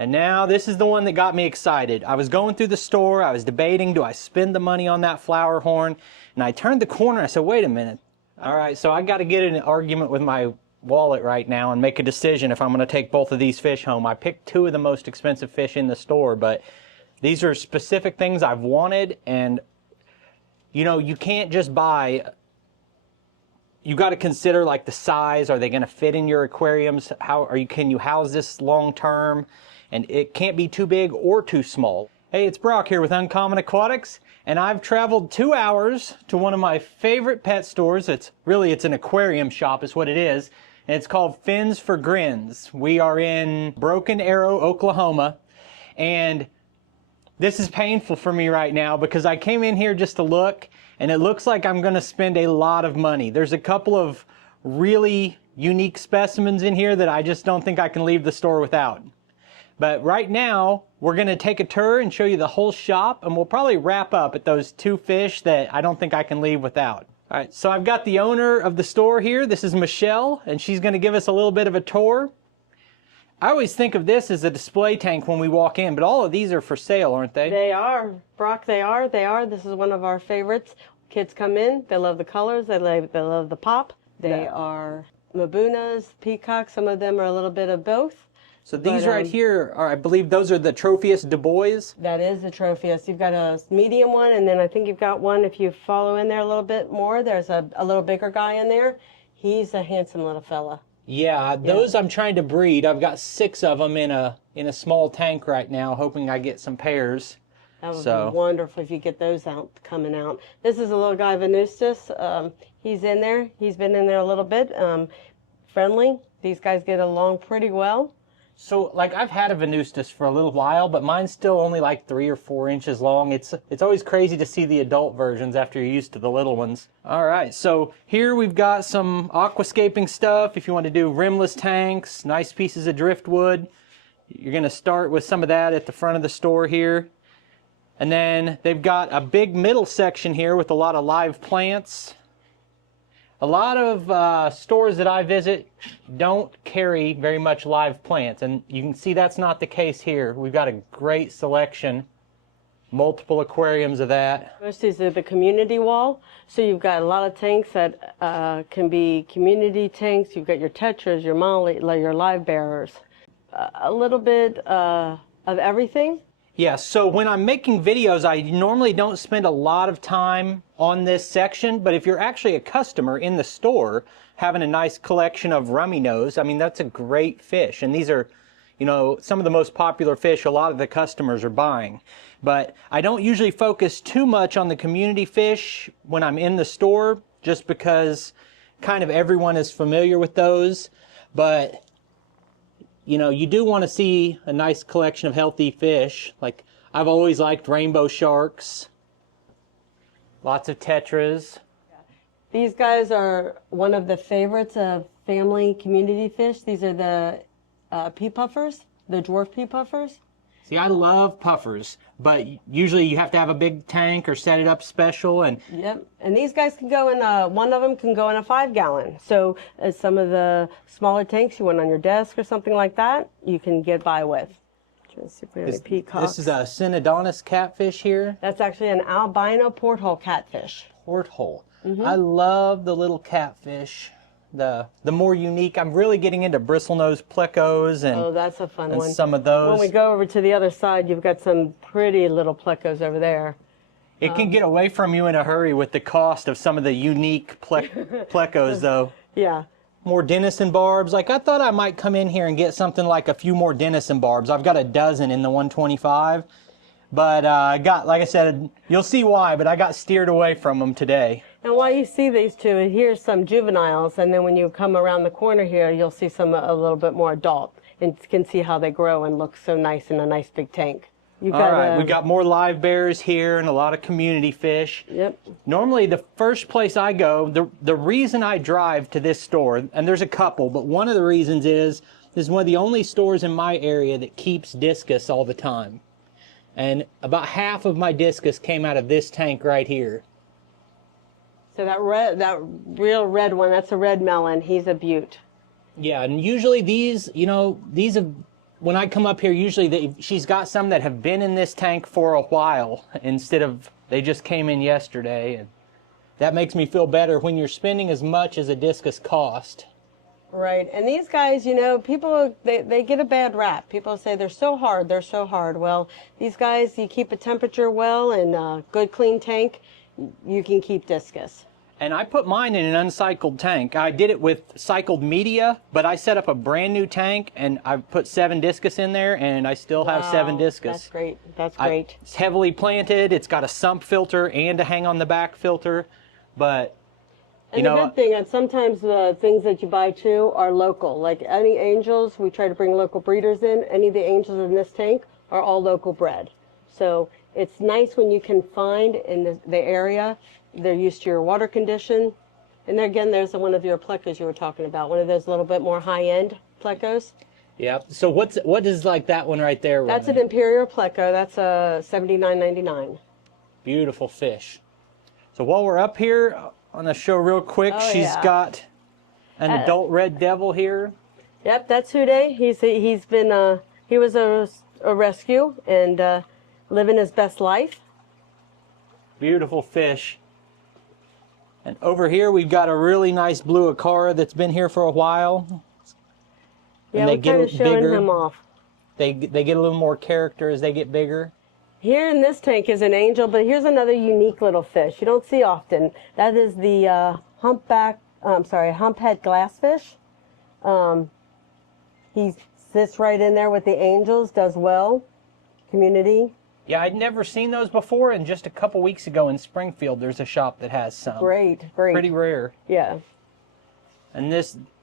And now this is the one that got me excited. I was going through the store, I was debating, do I spend the money on that flower horn? And I turned the corner, I said, wait a minute. All right, so I got to get in an argument with my wallet right now and make a decision if I'm going to take both of these fish home. I picked two of the most expensive fish in the store, but these are specific things I've wanted, and you know, you can't just buy. You got to consider like the size. Are they going to fit in your aquariums? Can you house this long term? And it can't be too big or too small. Hey, it's Brock here with Uncommon Aquatics, and I've traveled 2 hours to one of my favorite pet stores. It's an aquarium shop is what it is, and it's called Fins for Grins. We are in Broken Arrow, Oklahoma, and this is painful for me right now because I came in here just to look, and it looks like I'm going to spend a lot of money. There's a couple of really unique specimens in here that I just don't think I can leave the store without. But right now, we're going to take a tour and show you the whole shop, and we'll probably wrap up at those two fish that I don't think I can leave without. All right, so I've got the owner of the store here. This is Michelle, and she's going to give us a little bit of a tour. I always think of this as a display tank when we walk in, but all of these are for sale, aren't they? They are. Brock, they are. This is one of our favorites. Kids come in, they love the colors, they love the pop. They are Mabunas, peacocks. Some of them are a little bit of both. So these right here are, I believe those are the Tropheus du Bois? That is the Tropheus. You've got a medium one, and then I think you've got one, if you follow in there a little bit more, there's a little bigger guy in there. He's a handsome little fella. Yeah, those I'm trying to breed. I've got 6 of them in a small tank right now, hoping I get some pairs. That would be wonderful if you get those coming out. This is a little guy, Venustus. He's in there. He's been in there a little bit. Friendly. These guys get along pretty well. So, like, I've had a Venustus for a little while, but mine's still only like 3 or 4 inches long. It's always crazy to see the adult versions after you're used to the little ones. All right, so here we've got some aquascaping stuff. If you want to do rimless tanks, nice pieces of driftwood, you're going to start with some of that at the front of the store here. And then they've got a big middle section here with a lot of live plants. A lot of stores that I visit don't carry very much live plants, and you can see that's not the case here. We've got a great selection, multiple aquariums of that. Most of these are the community wall, so you've got a lot of tanks that can be community tanks. You've got your tetras, your molly, your live bearers, a little bit of everything. Yeah, so when I'm making videos, I normally don't spend a lot of time on this section, but if you're actually a customer in the store having a nice collection of rummy nose, I mean, that's a great fish. And these are, you know, some of the most popular fish a lot of the customers are buying. But I don't usually focus too much on the community fish when I'm in the store, just because kind of everyone is familiar with those. But you know, you do want to see a nice collection of healthy fish. Like, I've always liked rainbow sharks. Lots of tetras. These guys are one of the favorites of family community fish. These are the pea puffers, the dwarf pea puffers. See, I love puffers, but usually you have to have a big tank or set it up special. And yep, and these guys can go in one of them can go in a 5-gallon. So some of the smaller tanks you want on your desk or something like that, you can get by with. This is a Synodontis catfish here. That's actually an albino porthole catfish. Porthole. I love the little catfish. The more unique. I'm really getting into bristlenose plecos and that's a fun one. Some of those. When we go over to the other side, you've got some pretty little plecos over there. It can get away from you in a hurry with the cost of some of the unique plecos, though. Yeah. More Denison barbs. Like, I thought I might come in here and get something like a few more Denison barbs. I've got a dozen in the 125. But I got, like I said, you'll see why, but I got steered away from them today. And while you see these two, here's some juveniles, and then when you come around the corner here, you'll see some a little bit more adult, and you can see how they grow and look so nice in a nice big tank. All right, we got more live bears here and a lot of community fish. Yep. Normally, the first place I go, the reason I drive to this store, and there's a couple, but one of the reasons is this is one of the only stores in my area that keeps Discus all the time. And about half of my Discus came out of this tank right here. So that real red one, that's a red melon. He's a beaut. Yeah, and usually these, you know, these have when I come up here, usually she's got some that have been in this tank for a while instead of they just came in yesterday. And that makes me feel better when you're spending as much as a Discus cost. Right, and these guys, you know, people, they get a bad rap. People say they're so hard, they're so hard. Well, these guys, you keep a temperature well and a good clean tank, you can keep Discus. And I put mine in an uncycled tank. I did it with cycled media, but I set up a brand new tank and I put 7 Discus in there and I still have 7 Discus. That's great, that's great. It's heavily planted, it's got a sump filter and a hang on the back filter, but and the good thing, and sometimes the things that you buy too are local. Like any angels, we try to bring local breeders in. Any of the angels in this tank are all local bred. So it's nice when you can find in the area, they're used to your water condition. And there again, there's one of your plecos you were talking about, one of those little bit more high-end plecos. Yeah. So what is like that one right there? That's an Imperial pleco. That's a $79.99. Beautiful fish. So while we're up here on the show real quick, she's got an adult red devil here. Yep, that's Hude. He was a rescue and living his best life. Beautiful fish. And over here we've got a really nice blue Acara that's been here for a while. Yeah, and they get kind of showing bigger. him off. They get a little more character as they get bigger. Here in this tank is an angel, but here's another unique little fish you don't see often. That is the humphead glassfish. He sits right in there with the angels, does well. Community. Yeah, I'd never seen those before, and just a couple weeks ago in Springfield, there's a shop that has some. Great. Pretty rare. Yeah. And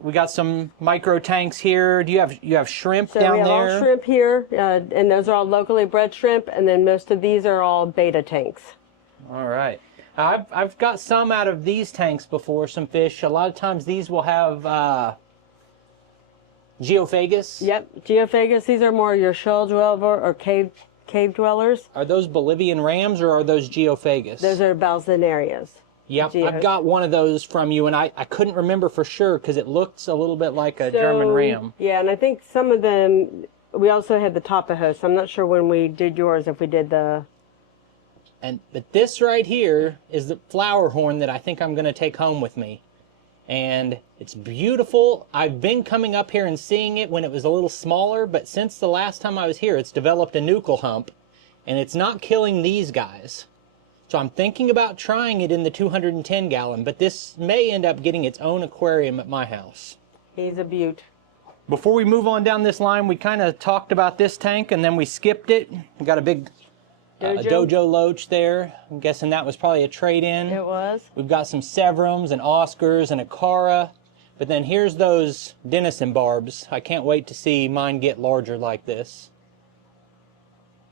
we got some micro tanks here. Do you have shrimp down there? So we have all shrimp here, and those are all locally bred shrimp, and then most of these are all beta tanks. All right. I've got some out of these tanks before, some fish. A lot of times these will have geophagus. Yep, geophagus. These are more your shell dweller or cave dwellers. Are those Bolivian rams or are those geophagus? Those are balsanarias. Yep, I've got one of those from you, and I couldn't remember for sure because it looks a little bit like a German ram. Yeah, and I think some of them, we also had the Tapajos. So I'm not sure when we did yours if we did the... But this right here is the flowerhorn that I think I'm going to take home with me. And it's beautiful. I've been coming up here and seeing it when it was a little smaller, but since the last time I was here, it's developed a nuchal hump, and it's not killing these guys. So I'm thinking about trying it in the 210 gallon, but this may end up getting its own aquarium at my house. He's a beaut. Before we move on down this line, we kind of talked about this tank and then we skipped it. We got a big dojo loach there. I'm guessing that was probably a trade-in. It was. We've got some Severums and Oscars and Acara. But then here's those Denison barbs. I can't wait to see mine get larger like this.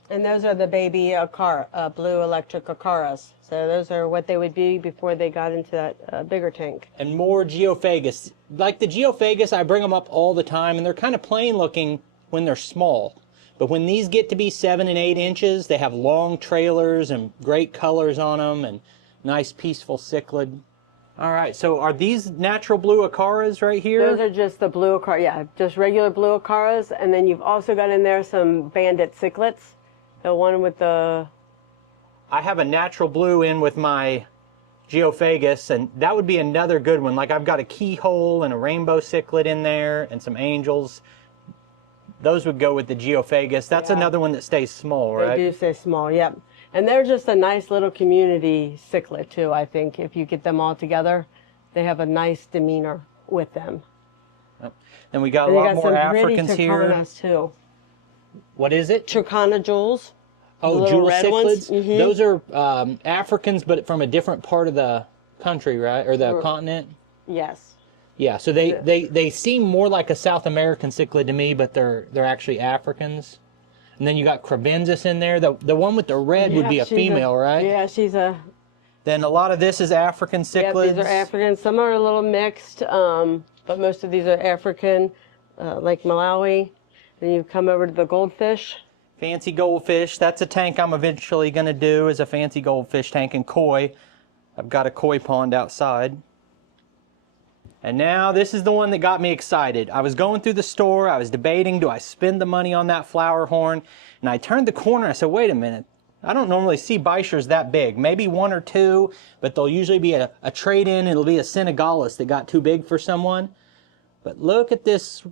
And those are the baby Acara, blue electric Acaras. So those are what they would be before they got into that bigger tank. And more geophagus. Like the geophagus, I bring them up all the time, and they're kind of plain looking when they're small. But when these get to be 7 and 8 inches, they have long trailers and great colors on them and nice peaceful cichlid. All right, so are these natural blue Acaras right here? Those are just the blue Acara, yeah, just regular blue Acaras. And then you've also got in there some bandit cichlids. The one with the... I have a natural blue in with my geophagus, and that would be another good one. Like I've got a keyhole and a rainbow cichlid in there and some angels. Those would go with the geophagus. That's another one that stays small, right? They do stay small, yep. And they're just a nice little community cichlid too, I think. If you get them all together, they have a nice demeanor with them. Yep. Then we got a lot more Africans here. Turcanas too. What is it? Turkana jewels. Oh, jewel cichlids? Mm-hmm. Those are Africans, but from a different part of the country, right? Or the continent? Yes. Yeah, so they seem more like a South American cichlid to me, but they're actually Africans. And then you got Crebensis in there. The one with the red would be a female, right? Yeah, she's a... Then a lot of this is African cichlids. Yeah, these are African. Some are a little mixed, but most of these are African, like Malawi. Then you come over to the goldfish. Fancy goldfish. That's a tank I'm eventually going to do, is a fancy goldfish tank and koi. I've got a koi pond outside. And now this is the one that got me excited. I was going through the store, I was debating, do I spend the money on that flowerhorn? And I turned the corner, I said, wait a minute. I don't normally see Bichers that big. Maybe one or two, but there'll usually be a trade-in. It'll be a Senegalus that got too big for someone. But look at this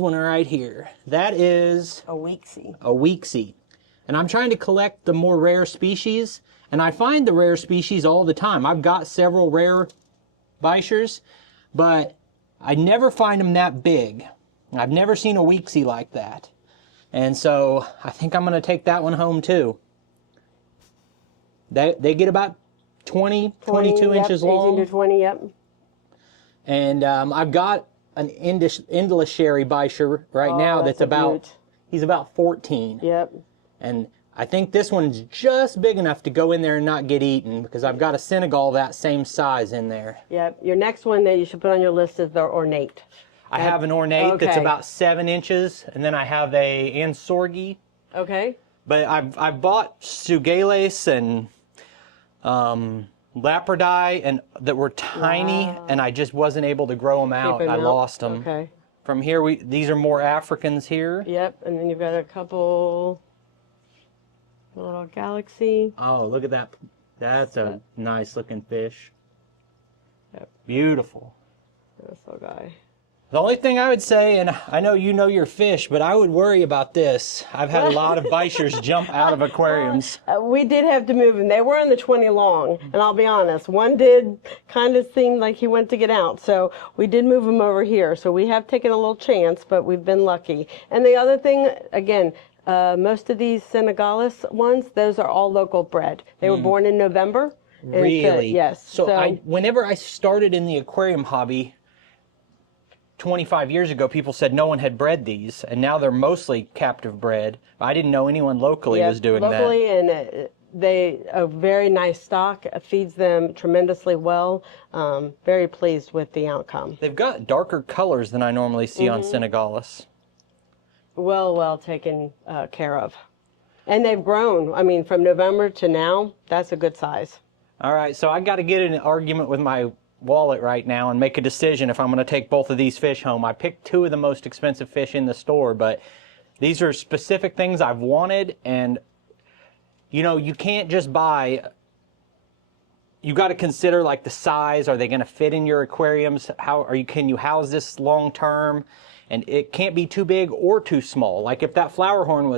one right here. That is A Weeksii. a Weeksii. And I'm trying to collect the more rare species, and I find the rare species all the time. I've got several rare Bichers, but I never find them that big. I've never seen a Weeksii like that. And so I think I'm going to take that one home too. They get about 22 inches long. 18 to 20, yep. And I've got an Indolisheri Bicher right now that's about, he's about 14. Yep. And I think this one's just big enough to go in there and not get eaten because I've got a Senegal that same size in there. Yep. Your next one that you should put on your list is the ornate. I have an ornate that's about 7 inches, and then I have a Ansorgi. Okay. But I've bought Sugeles and Lapridae and that were tiny, and I just wasn't able to grow them out. I lost them. Okay. From here, these are more Africans here. Yep, and then you've got a couple little Galaxy. Oh, look at that. That's a nice looking fish. Yep. Beautiful. This little guy. The only thing I would say, and I know you know your fish, but I would worry about this. I've had a lot of Bichers jump out of aquariums. We did have to move them. They were in the 20 long, and I'll be honest, one did kind of seem like he went to get out. So we did move him over here. So we have taken a little chance, but we've been lucky. And the other thing, again, most of these Senegalese ones, those are all local bred. They were born in November. Really? Yes. So whenever I started in the aquarium hobby, 25 years ago, people said no one had bred these, and now they're mostly captive bred. I didn't know anyone locally was doing locally, that. And they a very nice stock, feeds them tremendously well. Very pleased with the outcome. They've got darker colors than I normally see on Senegalese. Well taken care of. And they've grown. I mean, from November to now, that's a good size. All right, so I got to get in an argument with my wallet right now and make a decision if I'm going to take both of these fish home. I picked two of the most expensive fish in the store, but these are specific things I've wanted, and you know, you can't just buy. You got to consider like the size. Are they going to fit in your aquariums? Can you house this long term? And it can't be too big or too small. Like if that flowerhorn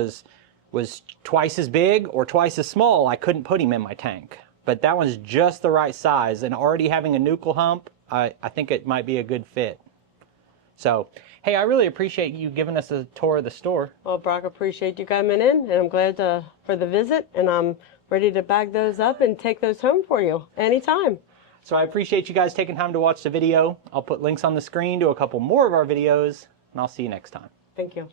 was twice as big or twice as small, I couldn't put him in my tank. But that one's just the right size, and already having a nuchal hump, I think it might be a good fit. So, hey, I really appreciate you giving us a tour of the store. Well, Brock, appreciate you coming in, and I'm glad for the visit, and I'm ready to bag those up and take those home for you anytime. So I appreciate you guys taking time to watch the video. I'll put links on the screen to a couple more of our videos, and I'll see you next time. Thank you.